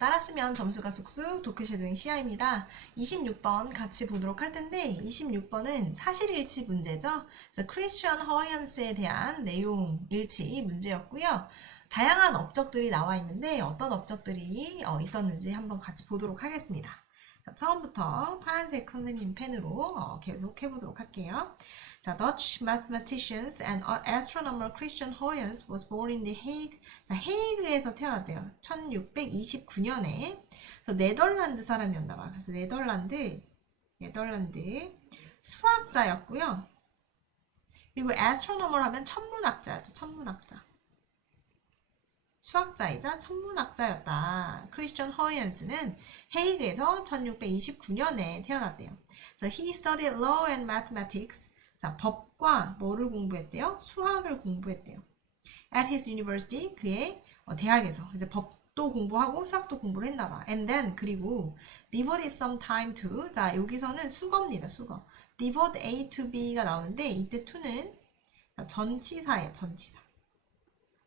따랐으면 점수가 쑥쑥 도쿄 쉐도잉 시야입니다. 26번 같이 보도록 할 텐데 26번은 사실일치 문제죠. 그래서 크리스천 허이언스에 대한 내용 일치 문제였고요. 다양한 업적들이 나와 있는데 어떤 업적들이 어, 있었는지 한번 같이 보도록 하겠습니다. 자, 처음부터 파란색 선생님 펜으로 어, 계속 해보도록 할게요. 자, Dutch mathematicians and astronomer Christian Huygens was born in the Hague. 자, 헤이그에서 태어났대요. 1629년에. 그래서 네덜란드 사람이었나 봐. 그래서 네덜란드, 네덜란드 수학자였고요. 그리고 astronomer 하면 천문학자였죠. 천문학자. 수학자이자 천문학자였다. 크리스천 허이언스는 헤이그에서 1629년에 태어났대요. 그래서 he studied law and mathematics. 자, 법과 뭐를 공부했대요? 수학을 공부했대요. At his university, 그의 어, 대학에서 이제 법도 공부하고 수학도 공부를 했나 봐. And then 그리고 devoted some time to. 자, 여기서는 수거입니다. 수거. devote A to B가 나오는데 이때 to는 전치사예요. 전치사.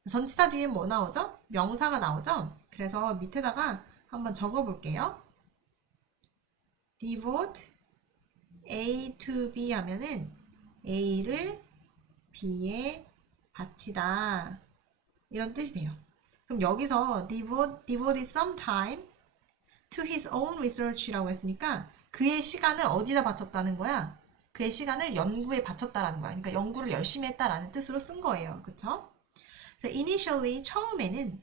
전치사 뒤에 뭐 나오죠? 명사가 나오죠? 그래서 밑에다가 한번 적어 볼게요. devote A to B 하면은 A를 B에 바치다. 이런 뜻이 돼요. 그럼 여기서 devote, devoted some time to his own research라고 했으니까 그의 시간을 어디다 바쳤다는 거야? 그의 시간을 연구에 바쳤다라는 거야. 그러니까 연구를 열심히 했다라는 뜻으로 쓴 거예요. 그쵸? 그래서 initially 처음에는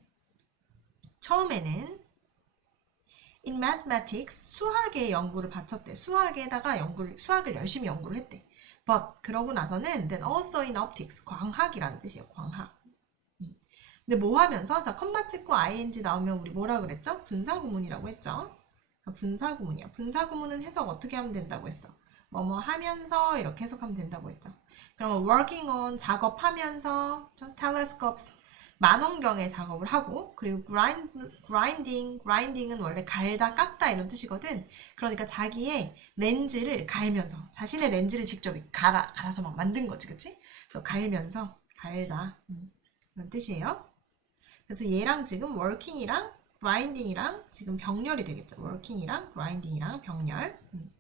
처음에는 in mathematics 수학에 연구를 바쳤대. 수학에다가 연구를 수학을 열심히 연구를 했대. but 그러고 나서는 then also in optics 광학이라는 뜻이에요. 광학. 음. 근데 뭐 하면서 자 컴마 찍고 ing 나오면 우리 뭐라 그랬죠? 분사구문이라고 했죠. 분사구문이야. 분사구문은 해석 어떻게 하면 된다고 했어? 뭐뭐 하면서 이렇게 해석하면 된다고 했죠. 그럼 working on 작업하면서 telescopes 만원경의 작업을 하고 그리고 grind, grinding, grinding은 원래 갈다 깎다 이런 뜻이거든. 그러니까 자기의 렌즈를 갈면서 자신의 렌즈를 직접 갈아 갈아서 막 만든 거지, 그치? 그래서 갈면서 갈다 음, 그런 뜻이에요. 그래서 얘랑 지금 working이랑 grinding이랑 지금 병렬이 되겠죠. working이랑 grinding이랑 병렬. 음.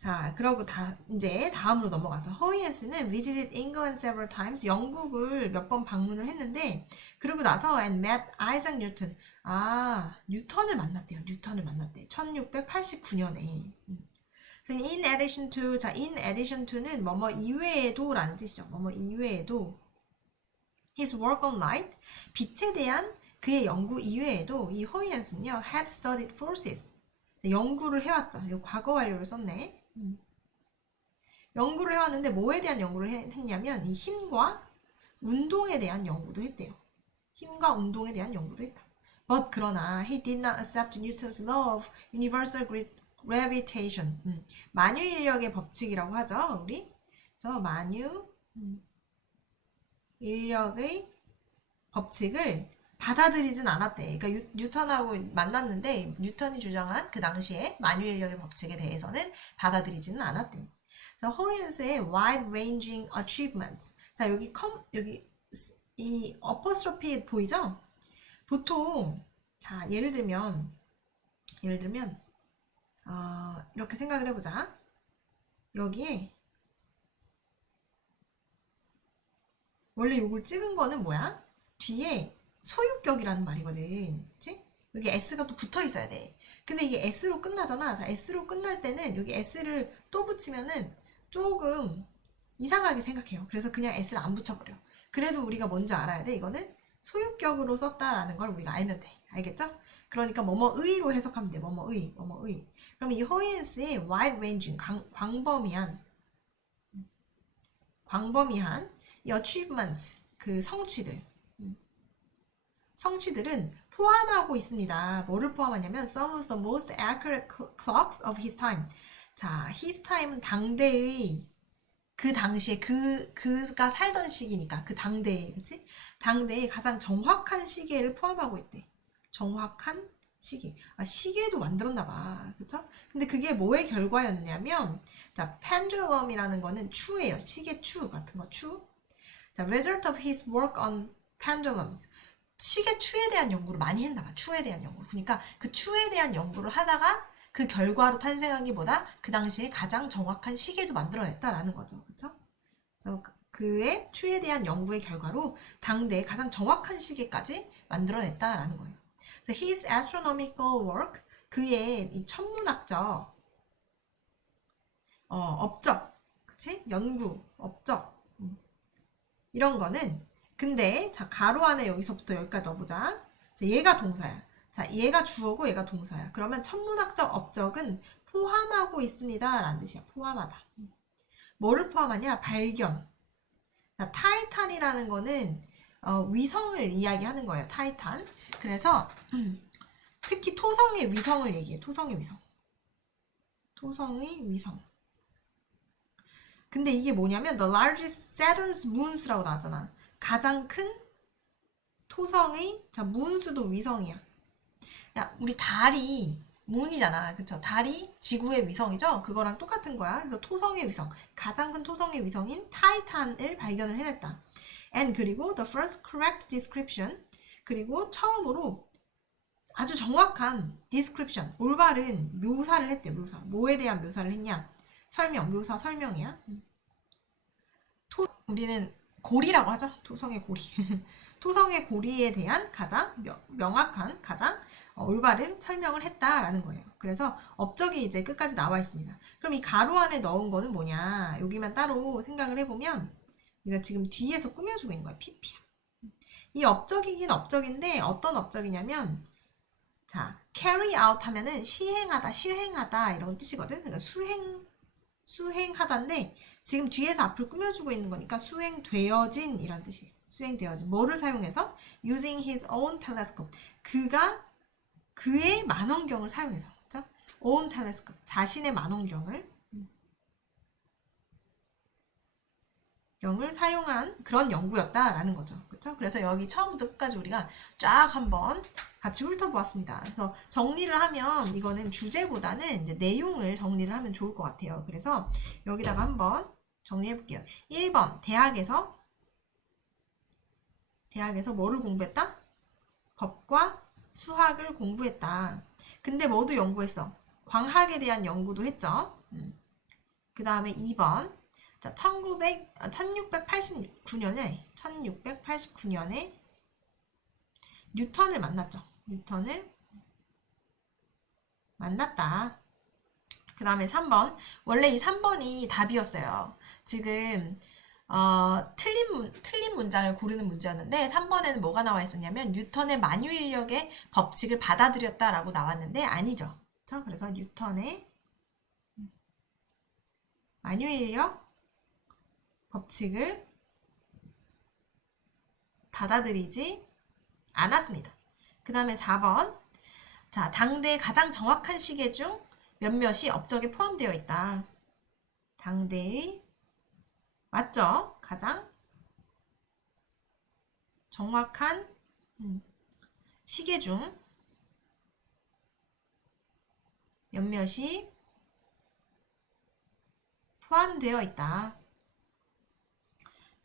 자, 그러고 다 이제 다음으로 넘어가서 허이엔스는 visited England several times 영국을 몇 번 방문을 했는데 그러고 나서 and met Isaac Newton 아 뉴턴을 만났대요. 뉴턴을 만났대. 1689년에. 그래서 in addition to 자 in addition to는 뭐뭐 이외에도 라는 뜻이죠. 뭐뭐 이외에도 his work on light 빛에 대한 그의 연구 이외에도 이 허이엔스는요 had studied forces 연구를 해왔죠. 이 과거 완료를 썼네. 음. 연구를 해왔는데 뭐에 대한 연구를 했냐면 이 힘과 운동에 대한 연구도 했대요. 힘과 운동에 대한 연구도 했다. But 그러나 he did not accept Newton's law of universal gravitation. 음. 만유 인력의 법칙이라고 하죠, 우리. 그래서 만유 음. 인력의 법칙을 받아들이진 않았대. 그러니까 뉴, 뉴턴하고 만났는데 뉴턴이 주장한 그 당시에 만유인력의 법칙에 대해서는 받아들이지는 않았대. 그래서 허이언스의 wide-ranging achievements. 자 여기 컴 여기 이 어퍼스트로피 보이죠? 보통 자 예를 들면 예를 들면 어, 이렇게 생각을 해 보자. 여기에 원래 이걸 찍은 거는 뭐야? 뒤에 소유격이라는 말이거든. 그치? 여기 S가 또 붙어 있어야 돼. 근데 이게 S로 끝나잖아. 자, S로 끝날 때는 여기 S를 또 붙이면은 조금 이상하게 생각해요. 그래서 그냥 S를 안 붙여버려. 그래도 우리가 먼저 알아야 돼. 이거는 소유격으로 썼다라는 걸 우리가 알면 돼. 알겠죠? 그러니까 뭐뭐의로 해석하면 돼. 뭐뭐의, 뭐뭐의. 그럼 이 허이엔스의 wide ranging, 광 범위한, 광범위한 이 achievement, 그 성취들. 성취들은 포함하고 있습니다. 뭐를 포함하냐면 some of the most accurate clocks of his time. 자, his time은 당대의 그 당시에 그 그가 살던 시기니까 그 당대에 그치? 당대의 가장 정확한 시계를 포함하고 있대. 정확한 시계. 아, 시계도 만들었나 봐. 그쵸? 근데 그게 뭐의 결과였냐면 자, pendulum이라는 거는 추예요. 시계 추 같은 거 추. 자, result of his work on pendulums. 시계 추에 대한 연구를 많이 했나 봐. 추에 대한 연구. 그러니까 그 추에 대한 연구를 하다가 그 결과로 탄생하기보다 그 당시에 가장 정확한 시계도 만들어냈다라는 거죠. 그렇죠? 그의 추에 대한 연구의 결과로 당대에 가장 정확한 시계까지 만들어냈다라는 거예요. 그래서 his astronomical work 그의 이 천문학적 어, 업적, 그치? 연구, 업적 음. 이런 거는 근데 자 가로 안에 여기서부터 여기까지 넣어보자. 자, 얘가 동사야. 자 얘가 주어고 얘가 동사야. 그러면 천문학적 업적은 포함하고 있습니다 라는 뜻이야. 포함하다. 음. 뭐를 포함하냐? 발견. 자, 타이탄이라는 거는 어, 위성을 이야기하는 거예요. 타이탄. 그래서 특히 토성의 위성을 얘기해. 토성의 위성. 토성의 위성. 근데 이게 뭐냐면 the largest Saturn's moons라고 나왔잖아. 가장 큰 토성의 자 문수도 위성이야. 야 우리 달이 문이잖아, 그쵸? 달이 지구의 위성이죠? 그거랑 똑같은 거야. 그래서 토성의 위성, 가장 큰 토성의 위성인 타이탄을 발견을 해냈다. And 그리고 the first correct description 그리고 처음으로 아주 정확한 description 올바른 묘사를 했대요. 묘사 뭐에 대한 묘사를 했냐? 설명 묘사 설명이야. 음. 토 우리는 고리라고 하죠. 토성의 고리. 토성의 고리에 대한 가장 명, 명확한 가장 어, 올바른 설명을 했다라는 거예요. 그래서 업적이 이제 끝까지 나와 있습니다. 그럼 이 가로 안에 넣은 거는 뭐냐? 여기만 따로 생각을 해보면 우리가 지금 뒤에서 꾸며주고 있는 거야. PP야. 이 업적이긴 업적인데 어떤 업적이냐면 자, carry out 하면은 시행하다, 실행하다 이런 뜻이거든. 그러니까 수행, 수행하다인데 지금 뒤에서 앞을 꾸며주고 있는 거니까 수행되어진 이란 뜻이에요. 수행되어진. 뭐를 사용해서? using his own telescope. 그가 그의 만원경을 사용해서. 그죠? own telescope. 자신의 만원경을 경을 사용한 그런 연구였다라는 거죠. 그렇죠? 그래서 여기 처음부터 끝까지 우리가 쫙 한번 같이 훑어보았습니다. 그래서 정리를 하면 이거는 주제보다는 이제 내용을 정리를 하면 좋을 것 같아요. 그래서 여기다가 한번 정리해 볼게요. 1번 대학에서 대학에서 뭐를 공부했다? 법과 수학을 공부했다. 근데 뭐도 연구했어? 광학에 대한 연구도 했죠. 그 다음에 2번 자, 1900, 1689년에, 1689년에 뉴턴을 만났죠. 뉴턴을 만났다. 그 다음에 3번. 원래 이 3번이 답이었어요. 지금, 어, 틀린, 문, 틀린 문장을 고르는 문제였는데, 3번에는 뭐가 나와 있었냐면, 뉴턴의 만유인력의 법칙을 받아들였다라고 나왔는데, 아니죠. 그쵸? 그래서 뉴턴의 만유인력 법칙을 받아들이지 않았습니다. 그 다음에 4번. 자, 당대의 가장 정확한 시계 중 몇몇이 업적에 포함되어 있다. 당대의, 맞죠? 가장 정확한 음, 시계 중 몇몇이 포함되어 있다.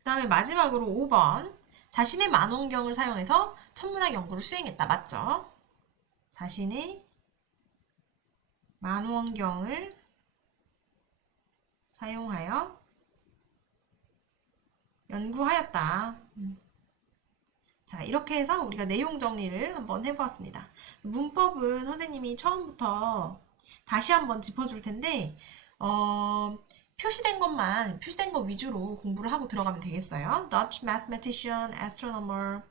그 다음에 마지막으로 5번. 자신의 만원경을 사용해서 천문학 연구를 수행했다. 맞죠? 자신의 만원경을 사용하여 연구하였다. 음. 자, 이렇게 해서 우리가 내용 정리를 한번 해보았습니다. 문법은 선생님이 처음부터 다시 한번 짚어줄 텐데, 어, 표시된 것만, 표시된 것 위주로 공부를 하고 들어가면 되겠어요. Dutch mathematician, astronomer.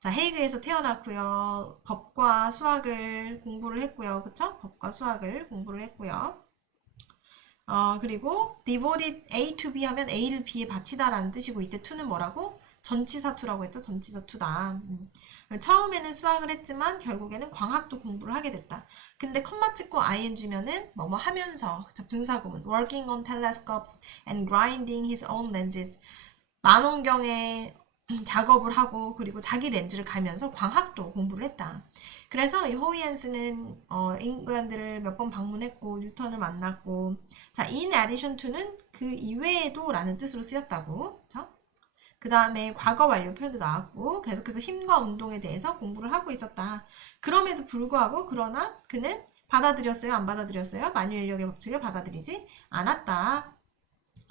자, 헤이그에서 태어났고요. 법과 수학을 공부를 했고요. 그쵸? 법과 수학을 공부를 했고요. 어, 그리고 devoted A to B 하면 A를 B에 바치다라는 뜻이고 이때 to는 뭐라고? 전치사 to라고 했죠. 전치사 to다. 음. 처음에는 수학을 했지만 결국에는 광학도 공부를 하게 됐다. 근데 컴마 찍고 ing면은 뭐뭐 하면서 자, 분사구문 working on telescopes and grinding his own lenses 만원경에 작업을 하고 그리고 자기 렌즈를 갈면서 광학도 공부를 했다. 그래서 이 호이엔스는 어, 잉글랜드를 몇 번 방문했고 뉴턴을 만났고 자 in addition to는 그 이외에도 라는 뜻으로 쓰였다고 그쵸? 그 다음에 과거 완료 표현도 나왔고 계속해서 힘과 운동에 대해서 공부를 하고 있었다. 그럼에도 불구하고 그러나 그는 받아들였어요? 안 받아들였어요? 만유 인력의 법칙을 받아들이지 않았다.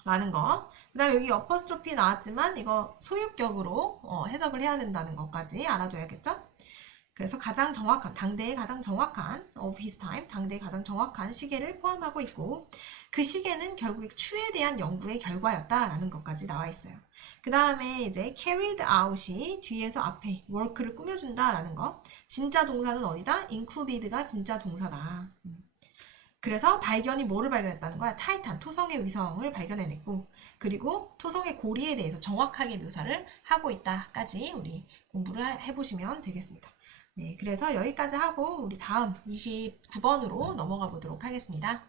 라는 거. 그 다음에 여기 어퍼스트로피 나왔지만 이거 소유격으로 어, 해석을 해야 된다는 것까지 알아둬야겠죠? 그래서 가장 정확한, 당대의 가장 정확한 his time, 당대의 가장 정확한 시계를 포함하고 있고 그 시계는 결국 추에 대한 연구의 결과였다라는 것까지 나와 있어요. 그 다음에 이제 carried out이 뒤에서 앞에 work를 꾸며준다라는 거. 진짜 동사는 어디다? included가 진짜 동사다. 음. 그래서 발견이 뭐를 발견했다는 거야? 타이탄, 토성의 위성을 발견해냈고, 그리고 토성의 고리에 대해서 정확하게 묘사를 하고 있다까지 우리 공부를 하- 해보시면 되겠습니다. 네, 그래서 여기까지 하고 우리 다음 29번으로 넘어가 보도록 하겠습니다.